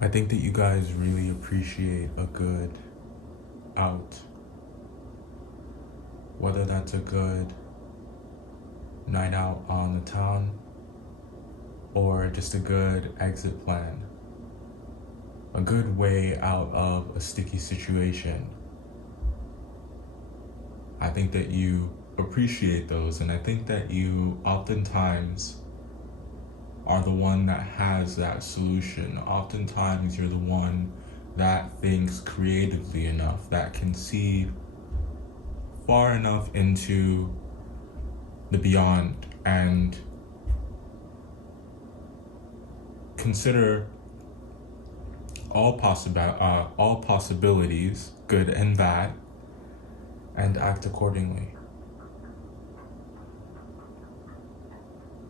I think that you guys really appreciate a good out. Whether that's a good night out on the town or just a good exit plan. A good way out of a sticky situation. I think that you appreciate those, and I think that you oftentimes are the one that has that solution. Oftentimes you're the one that thinks creatively enough, that can see far enough into the beyond and consider all possibilities, good and bad, and act accordingly.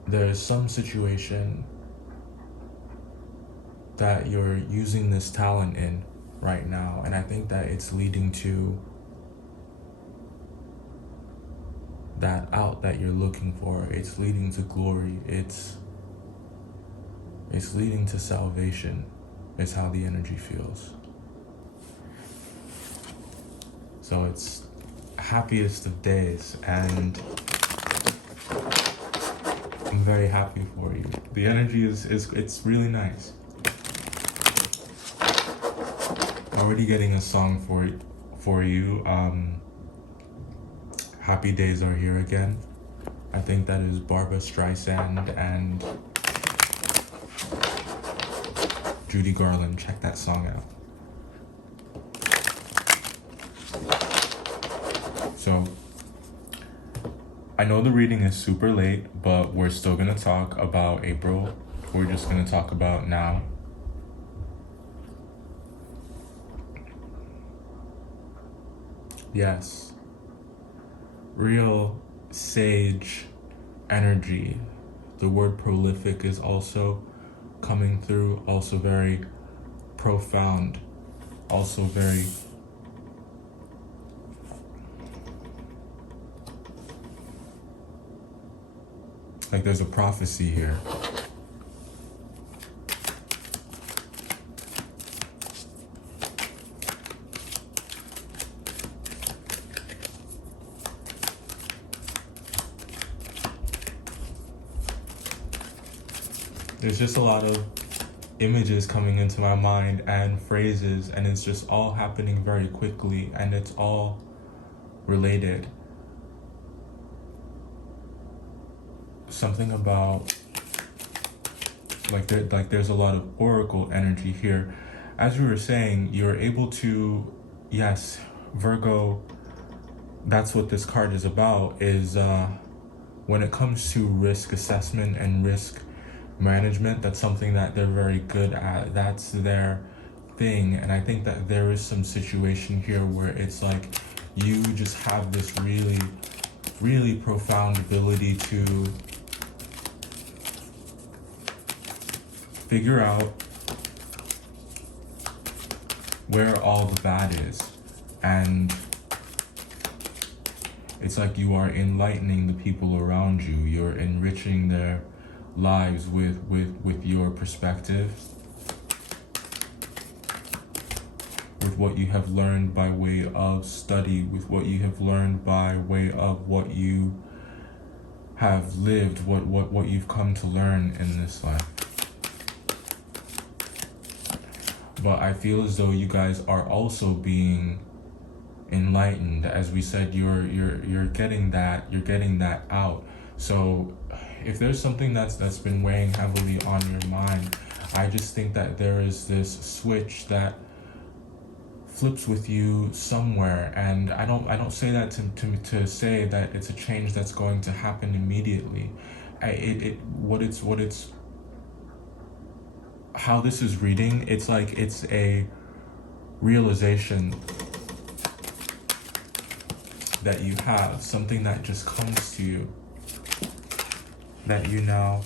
There's some situation that you're using this talent in right now, and I think that it's leading to that out that you're looking for. It's leading to glory. It's leading to salvation, is how the energy feels. So it's happiest of days, and I'm very happy for you. The energy is it's really nice. Already getting a song for you. Happy Days Are Here Again. I think that is Barbara Streisand and Judy Garland. Check that song out. So, I know the reading is super late, but we're still gonna talk about April. We're just gonna talk about now. Yes. Real sage energy. The word prolific is also coming through, also very profound, also very like there's a prophecy here. There's just a lot of images coming into my mind and phrases, and it's just all happening very quickly, and it's all related. Something about there's a lot of oracle energy here. As we were saying, you're able to, yes, Virgo, that's what this card is about, is when it comes to risk assessment and risk management, that's something that they're very good at. That's their thing. And I think that there is some situation here where it's like you just have this really, really profound ability to figure out where all the bad is. And it's like you are enlightening the people around you. You're enriching their lives with your perspective, with what you have learned by way of study, with what you have learned by way of what you have lived, what you've come to learn in this life. But I feel as though you guys are also being enlightened. As we said, you're getting that out. So if there's something that's been weighing heavily on your mind, I just think that there is this switch that flips with you somewhere, and I don't say that to say that it's a change that's going to happen immediately. How this is reading, it's like it's a realization that you have, something that just comes to you that you now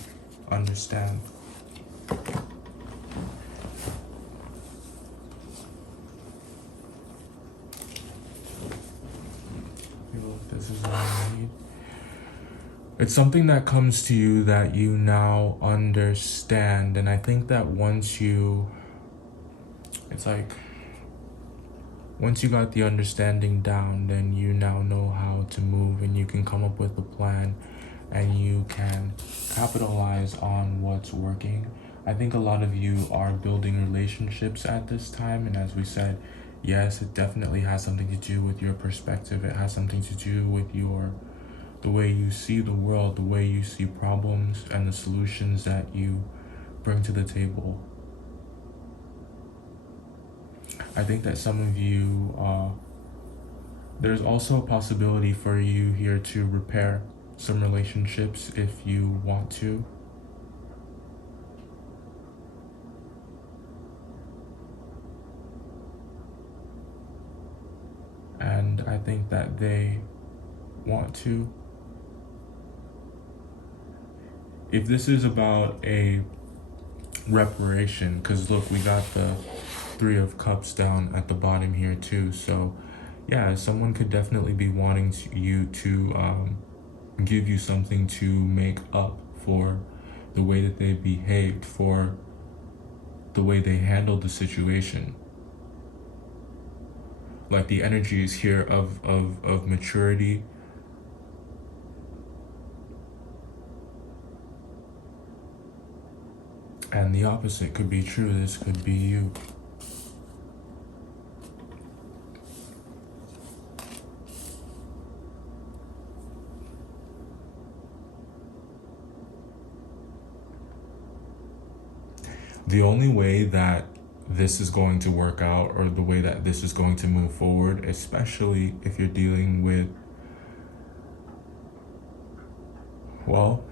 understand. This is what I need. It's something that comes to you that you now understand, and I think that once you It's like once you got the understanding down, then you now know how to move and you can come up with a plan and you can capitalize on what's working. I think a lot of you are building relationships at this time, and as we said, yes, it definitely has something to do with your perspective. It has something to do with the way you see the world, the way you see problems, and the solutions that you bring to the table. I think that some of you, there's also a possibility for you here to repair some relationships if you want to. And I think that they want to. If this is about a reparation, because look, we got the Three of Cups down at the bottom here too. So yeah, someone could definitely be wanting you to give you something to make up for the way that they behaved, for the way they handled the situation. Like the energy is here of maturity. And the opposite could be true. This could be you. The only way that this is going to work out, or the way that this is going to move forward, especially if you're dealing with, well,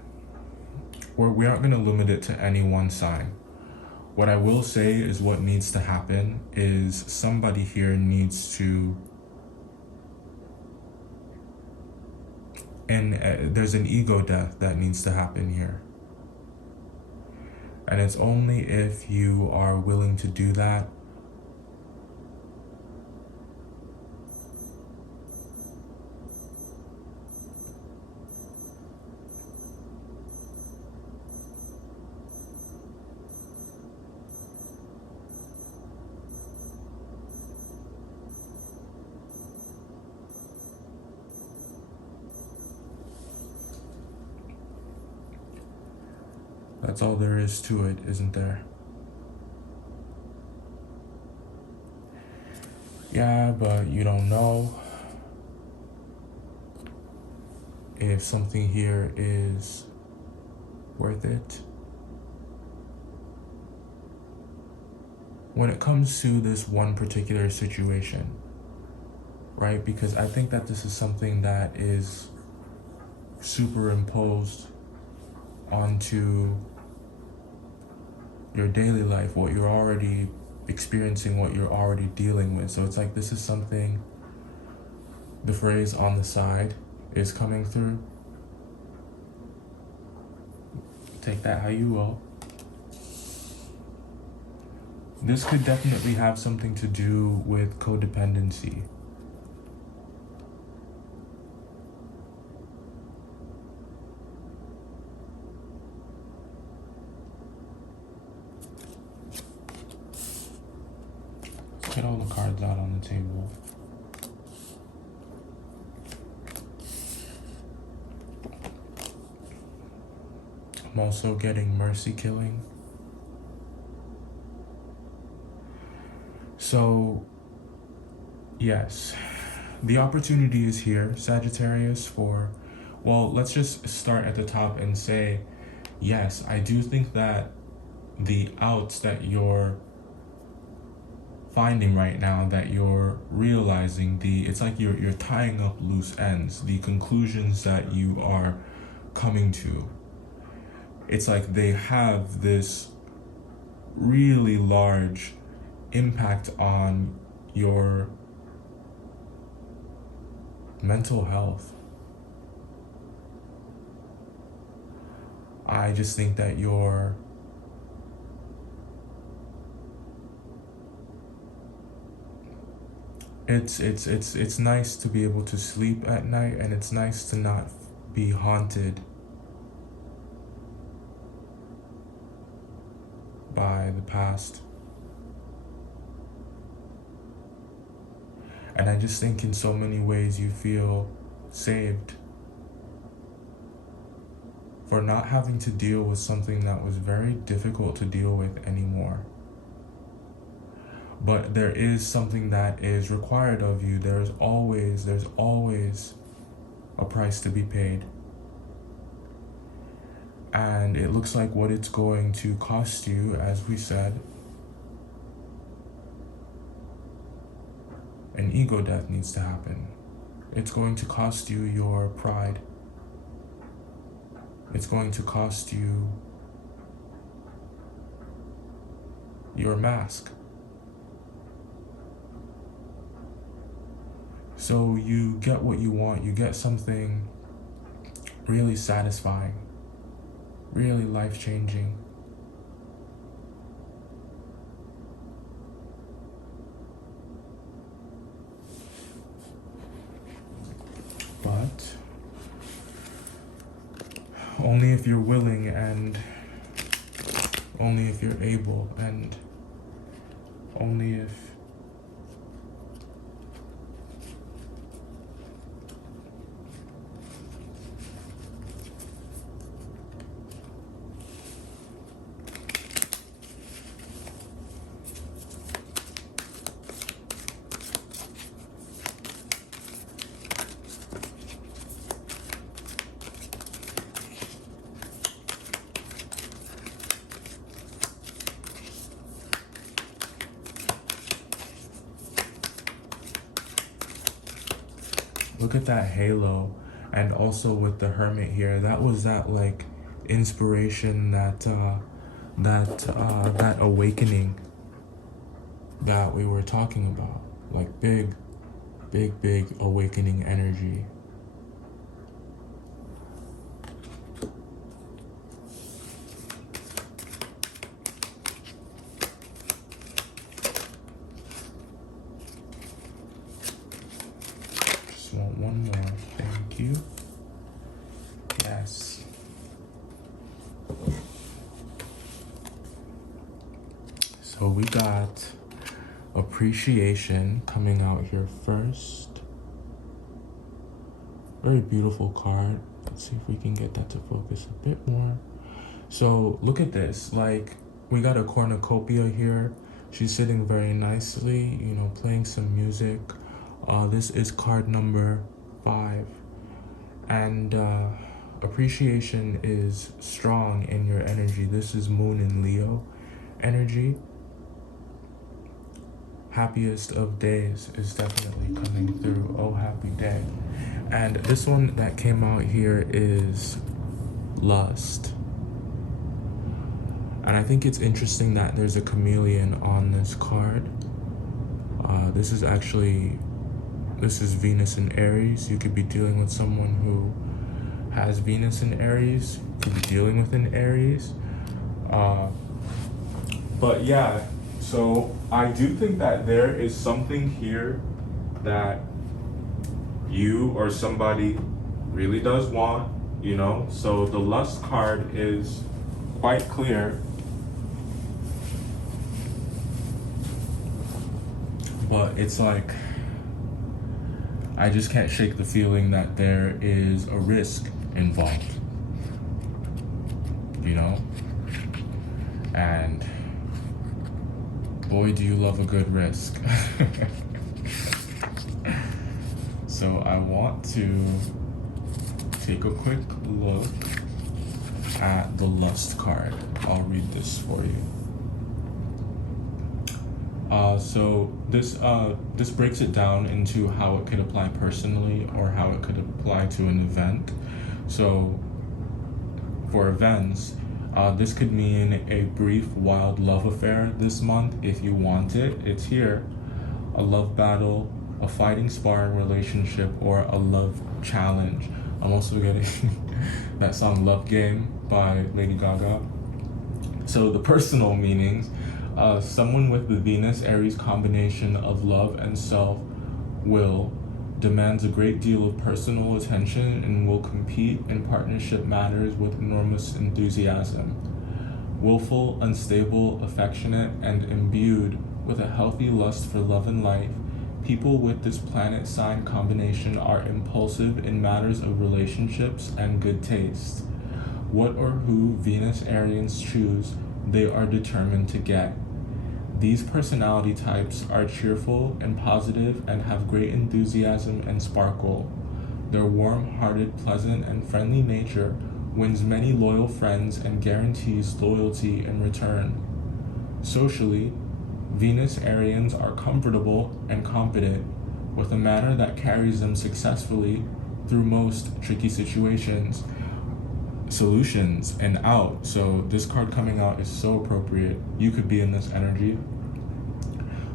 we aren't going to limit it to any one sign. What I will say is what needs to happen is somebody here needs to, and there's an ego death that needs to happen here. And it's only if you are willing to do that that's all there is to it, isn't there? Yeah, but you don't know if something here is worth it. When it comes to this one particular situation, right? Because I think that this is something that is superimposed onto your daily life, what you're already experiencing, what you're already dealing with. So it's like this is something, the phrase on the side is coming through. Take that how you will. This could definitely have something to do with codependency. Let's get all the cards out on the table. I'm also getting mercy killing. So, yes, the opportunity is here, Sagittarius, for, well, let's just start at the top and say, yes, I do think that the outs that you're finding right now, that you're realizing, it's like you're tying up loose ends, the conclusions that you are coming to. It's like they have this really large impact on your mental health. I just think that it's nice to be able to sleep at night, and it's nice to not be haunted by the past. And I just think in so many ways you feel saved for not having to deal with something that was very difficult to deal with anymore. But there is something that is required of you. There's always a price to be paid. And it looks like what it's going to cost you, as we said, an ego death needs to happen. It's going to cost you your pride. It's going to cost you your mask. So you get what you want. You get something really satisfying, really life-changing. But only if you're willing, and only if you're able, and only if look at that halo. And also with the Hermit here, that was that like inspiration, that awakening that we were talking about, like big awakening energy. Just want one more. Thank you. Yes. So we got appreciation coming out here first. Very beautiful card. Let's see if we can get that to focus a bit more. So look at this. Like, we got a cornucopia here. She's sitting very nicely, you know, playing some music. This is card number 5. And appreciation is strong in your energy. This is Moon in Leo energy. Happiest of days is definitely coming through. Oh, happy day. And this one that came out here is lust. And I think it's interesting that there's a chameleon on this card. This is Venus in Aries. You could be dealing with someone who has Venus in Aries. You could be dealing with an Aries. But yeah, so I do think that there is something here that you or somebody really does want, you know? So the lust card is quite clear. But it's like, I just can't shake the feeling that there is a risk involved, you know? And boy, do you love a good risk. So I want to take a quick look at the lust card. I'll read this for you. So this breaks it down into how it could apply personally or how it could apply to an event. So for events, this could mean a brief, wild love affair this month if you want it. It's here. A love battle, a fighting sparring relationship, or a love challenge. I'm also getting that song Love Game by Lady Gaga. So the personal meanings, someone with the Venus-Aries combination of love and self-will demands a great deal of personal attention and will compete in partnership matters with enormous enthusiasm. Willful, unstable, affectionate, and imbued with a healthy lust for love and life, People with this planet sign combination are impulsive in matters of relationships and good taste. What or who Venus Arians choose, they are determined to get. These personality types are cheerful and positive and have great enthusiasm and sparkle. Their warm-hearted, pleasant, and friendly nature wins many loyal friends and guarantees loyalty in return. Socially, Venus Arians are comfortable and competent, with a manner that carries them successfully through most tricky situations, solutions, and out. So this card coming out is so appropriate. You could be in this energy.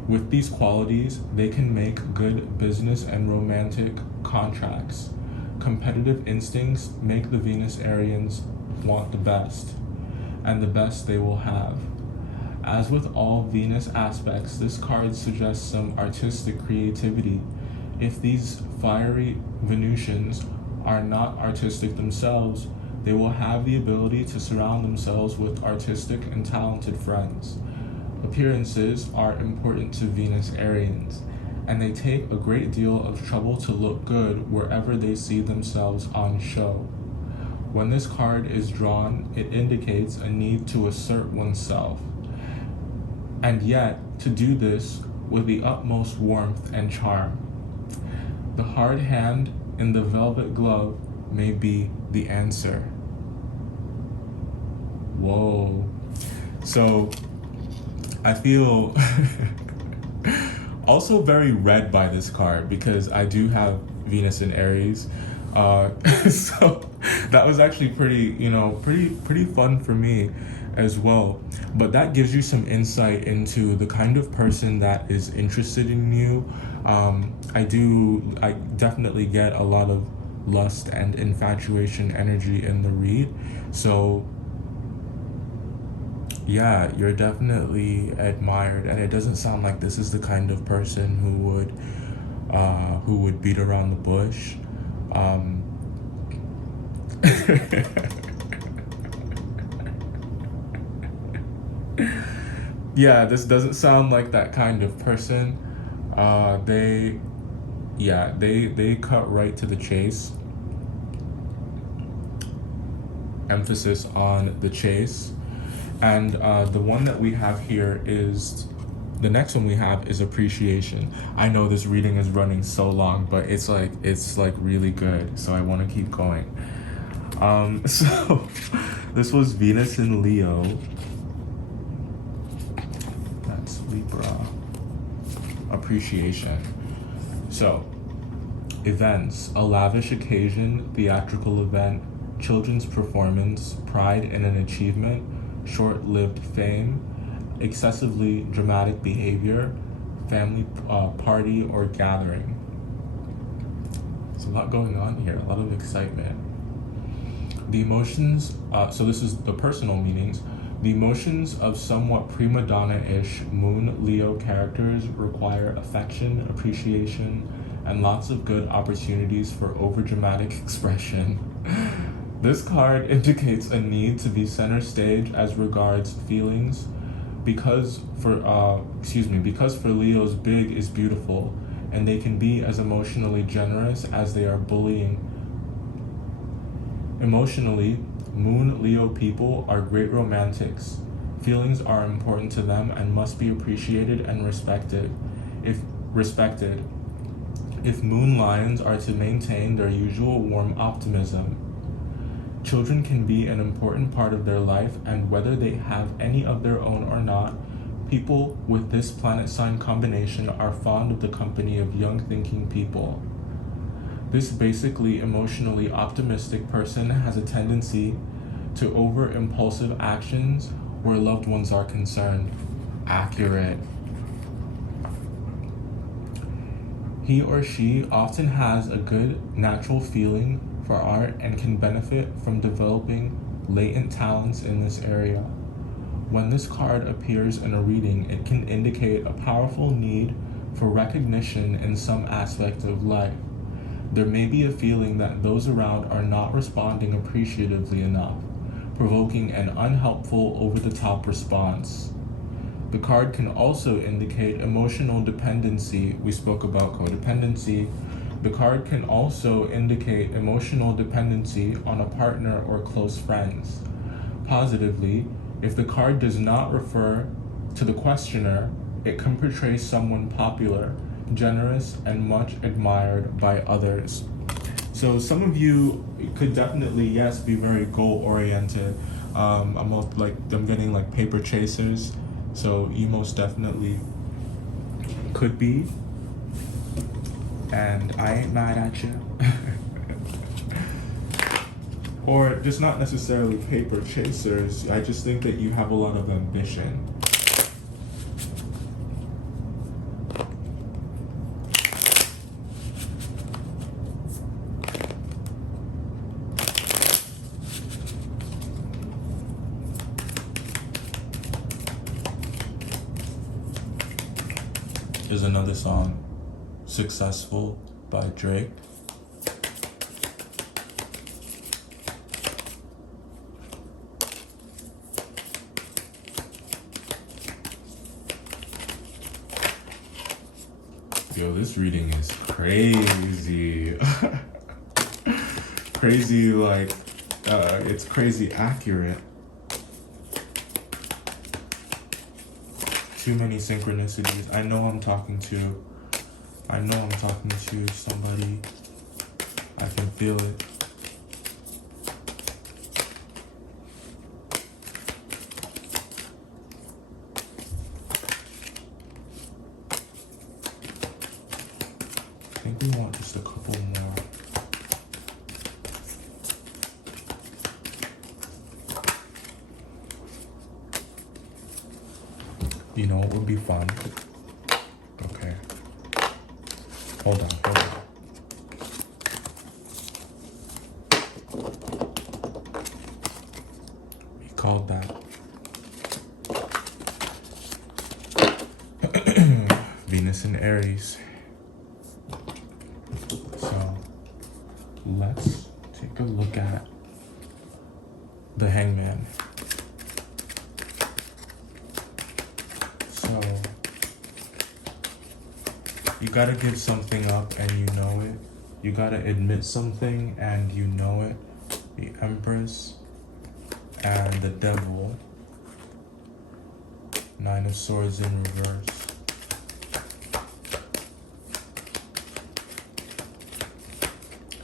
With these qualities, they can make good business and romantic contracts. Competitive instincts make the Venus Arians want the best, and the best they will have. As with all Venus aspects, this card suggests some artistic creativity. If these fiery Venusians are not artistic themselves, they will have the ability to surround themselves with artistic and talented friends. Appearances are important to Venus Arians, and they take a great deal of trouble to look good wherever they see themselves on show. When this card is drawn, it indicates a need to assert oneself, and yet to do this with the utmost warmth and charm. The hard hand in the velvet glove may be the answer. Whoa. So I feel also very read by this card because I do have Venus in Aries. So that was actually pretty fun for me as well. But that gives you some insight into the kind of person that is interested in you. I definitely get a lot of lust and infatuation energy in the read. So yeah, you're definitely admired, and it doesn't sound like this is the kind of person who would beat around the bush. Yeah, this doesn't sound like that kind of person. They cut right to the chase. Emphasis on the chase. And the one that we have here is, the next one we have is appreciation. I know this reading is running so long, but it's like really good, so I want to keep going. So this was Venus in Leo. That's Libra. Appreciation. So, events: a lavish occasion, theatrical event, children's performance, pride in an achievement, short-lived fame, excessively dramatic behavior, family party or gathering. There's a lot going on here, a lot of excitement. The emotions, so this is the personal meanings. The emotions of somewhat prima donna-ish Moon Leo characters require affection, appreciation, and lots of good opportunities for overdramatic expression. This card indicates a need to be center stage as regards feelings, because for Leos, big is beautiful, and they can be as emotionally generous as they are bullying. Emotionally, Moon Leo people are great romantics. Feelings are important to them and must be appreciated and respected. If Moon Lions are to maintain their usual warm optimism. Children can be an important part of their life, and whether they have any of their own or not, people with this planet sign combination are fond of the company of young thinking people. This basically emotionally optimistic person has a tendency to over impulsive actions where loved ones are concerned. Accurate. He or she often has a good natural feeling for art and can benefit from developing latent talents in this area. When this card appears in a reading, it can indicate a powerful need for recognition in some aspect of life. There may be a feeling that those around are not responding appreciatively enough, provoking an unhelpful, over-the-top response. The card can also indicate emotional dependency. We spoke about codependency. The card can also indicate emotional dependency on a partner or close friends. Positively, if the card does not refer to the questioner, it can portray someone popular, generous, and much admired by others. So some of you could definitely, yes, be very goal-oriented. I'm getting like paper chasers. So you most definitely could be. And I ain't mad at you. Or just not necessarily paper chasers. I just think that you have a lot of ambition. Is another song, Successful by Drake. Yo, this reading is crazy. Crazy, like, it's crazy accurate. Too many synchronicities. I know I'm talking to somebody. I can feel it. I think we want just a couple more. You know, it would be fun. Okay. Hold on. We called that Venus and Aries. So let's take a look at the Hangman. So you gotta give something up and you know it. You gotta admit something and you know it. The Empress and the Devil. Nine of Swords in reverse.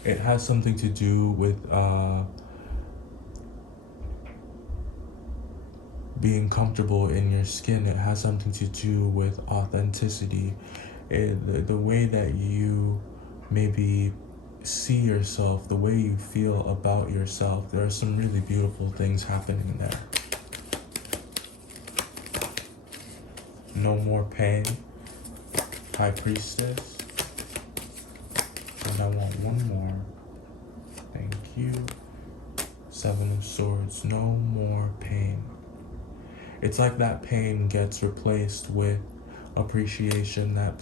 It has something to do with being comfortable in your skin. It has something to do with authenticity. The way that you maybe see yourself, the way you feel about yourself. There are some really beautiful things happening there. No more pain. High Priestess. And I want one more. Thank you. Seven of Swords. No more pain. It's like that pain gets replaced with appreciation. That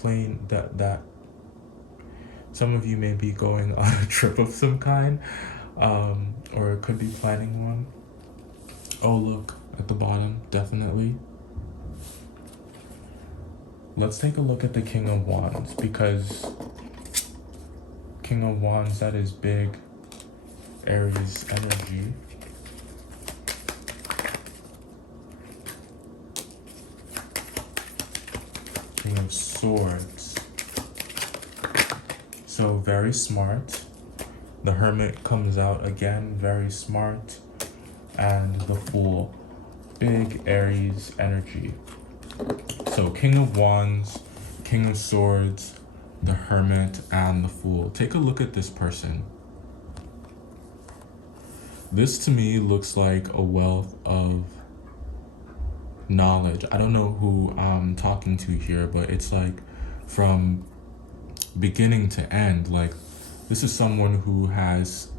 some of you may be going on a trip of some kind, or could be planning one. Oh, look at the bottom, definitely. Let's take a look at the King of Wands, because King of Wands, that is big Aries energy. King of Swords. So very smart. The Hermit comes out again, very smart. And the Fool, big Aries energy. So King of Wands, King of Swords, the Hermit, and the Fool. Take a look at this person. This to me looks like a wealth of knowledge. I don't know who I'm talking to here, but it's like from beginning to end, like this is someone who has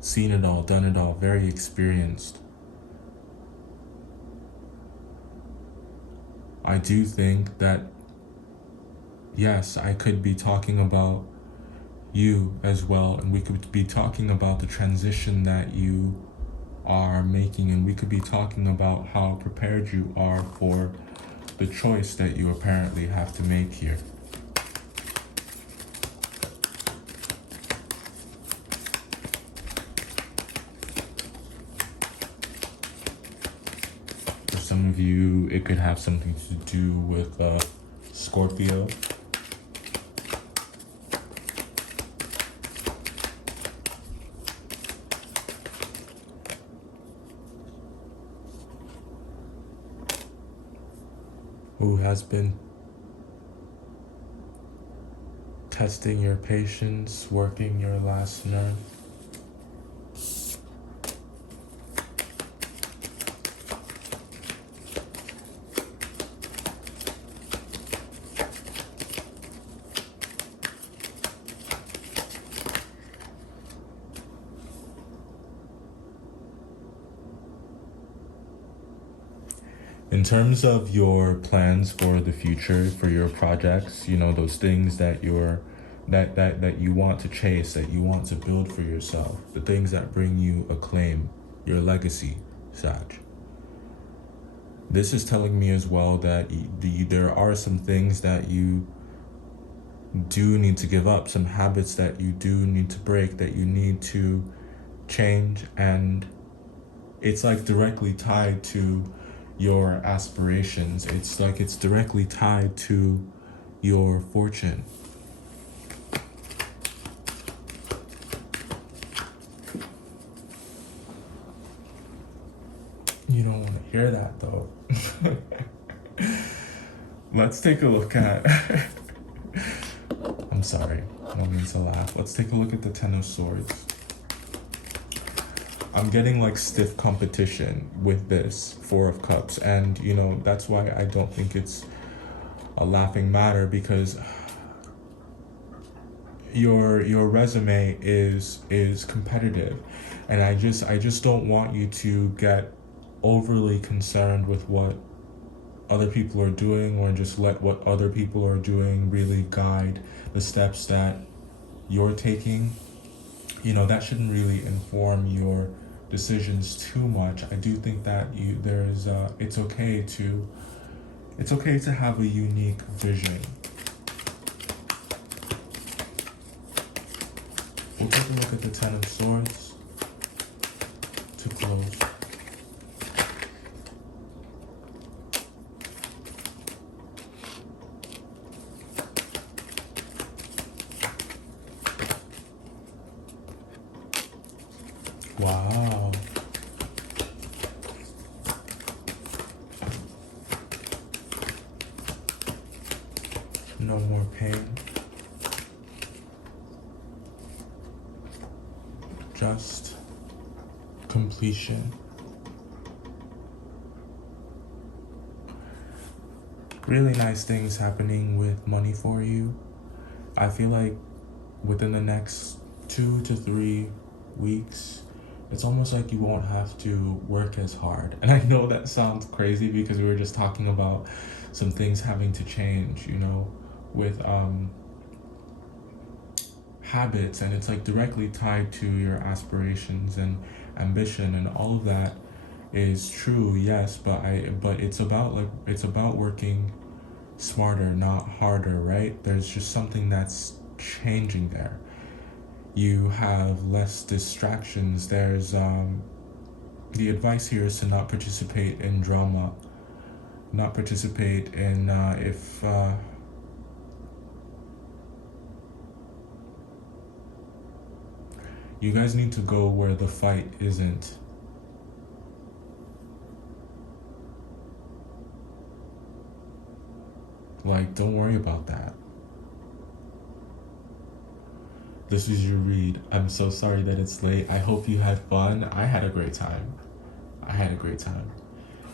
seen it all, done it all, very experienced. I do think that, yes, I could be talking about you as well, and we could be talking about the transition that you are making, and we could be talking about how prepared you are for the choice that you apparently have to make here. For some of you, it could have something to do with Scorpio. Who has been testing your patience, working your last nerve. In terms of your plans for the future, for your projects, you know, those things that that you want to chase, that you want to build for yourself, the things that bring you acclaim, your legacy, Sag. This is telling me as well that there are some things that you do need to give up, some habits that you do need to break, that you need to change, and it's like directly tied to your aspirations. It's like it's directly tied to your fortune. You don't want to hear that though. Let's take a look at I'm sorry, I don't mean to laugh. Let's take a look at the Ten of Swords. I'm getting like stiff competition with this Four of Cups, and you know, that's why I don't think it's a laughing matter, because your resume is competitive, and I just don't want you to get overly concerned with what other people are doing, or just let what other people are doing really guide the steps that you're taking. You know, that shouldn't really inform your decisions too much. I do think that it's okay to have a unique vision. We'll take a look at the Ten of Swords to close. Wow. No more pain. Just completion. Really nice things happening with money for you. I feel like within the next 2 to 3 weeks, it's almost like you won't have to work as hard. And I know that sounds crazy because we were just talking about some things having to change, you know, with habits, and it's like directly tied to your aspirations and ambition, and all of that is true, yes, but it's about working smarter, not harder, right? There's just something that's changing there. You have less distractions. There's the advice here is to not participate in drama, not participate in if you guys need to go where the fight isn't. Like, don't worry about that. This is your read. I'm so sorry that it's late. I hope you had fun. I had a great time.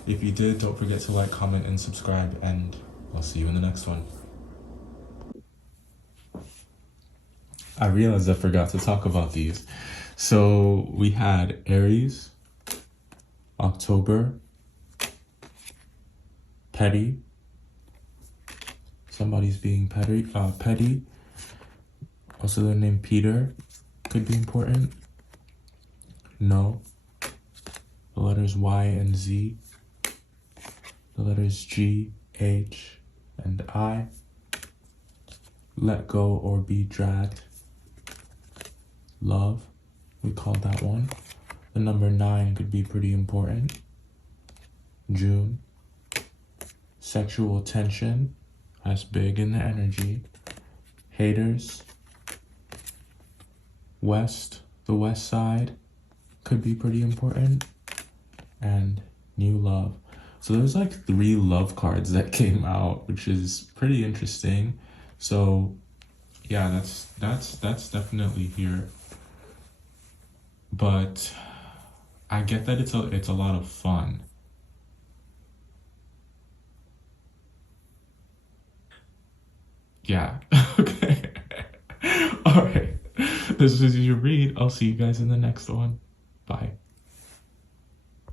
If you did, don't forget to like, comment, and subscribe, and I'll see you in the next one. I realized I forgot to talk about these. So we had Aries, October, petty. Somebody's being petty. Also, their name Peter could be important. No. the letters Y and Z, the letters G, H, and I. Let go or be dragged. Love, we called that one. The number 9 could be pretty important. June. Sexual tension, that's big in the energy. Haters. West, the west side could be pretty important. And new love. So there's like 3 love cards that came out, which is pretty interesting. So yeah, that's definitely here. But I get that it's a lot of fun. Yeah. Okay. All right. This is your read. I'll see you guys in the next one. Bye.